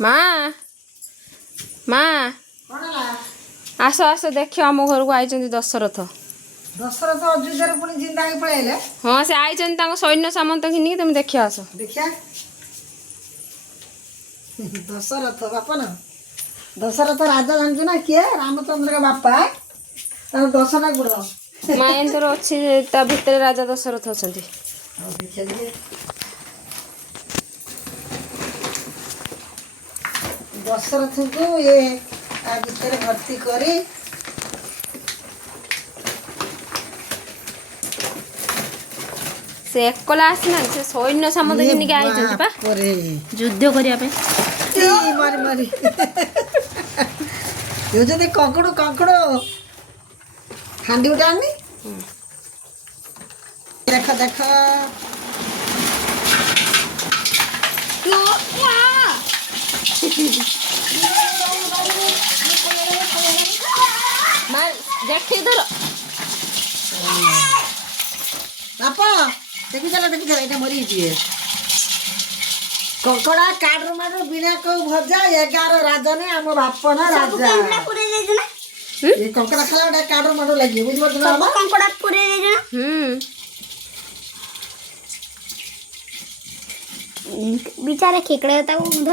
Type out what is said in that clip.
माँ माँ आस आस देख आम घर को आई दशरथ दशरथ अयोध्या पुणी जिंदा ही पळेले हाँ से आई सैन्य सामंत घिनी तुम देख आस देखिया दशरथ बापा ना दशरथ राजा जानछु ना किए रामचंद्र का बापा तार दशना गुड़ माँ एंतर अच्छी ता भितर राजा दशरथ अच्छा देखिए दशरथ को ये भितर भर्ती करी से एकला आसना से सैन्य सामंत घिनी के आई पा युद्ध करिया पे मारी मारी यो जदि कंकड़ कंकड़ हांडी उठा आनी देख देख मार देख इधर बापा देखी चला ये मरी जी कंकड़ा काडर माडर बिना को भजा 11 राजा ने आम बाप ना राजा ये कंकड़ा खाला उडा काडर माडर लागि बुझ बत ना कंकड़ा पूरे दे देना बेचारे खेकड़े होता है वो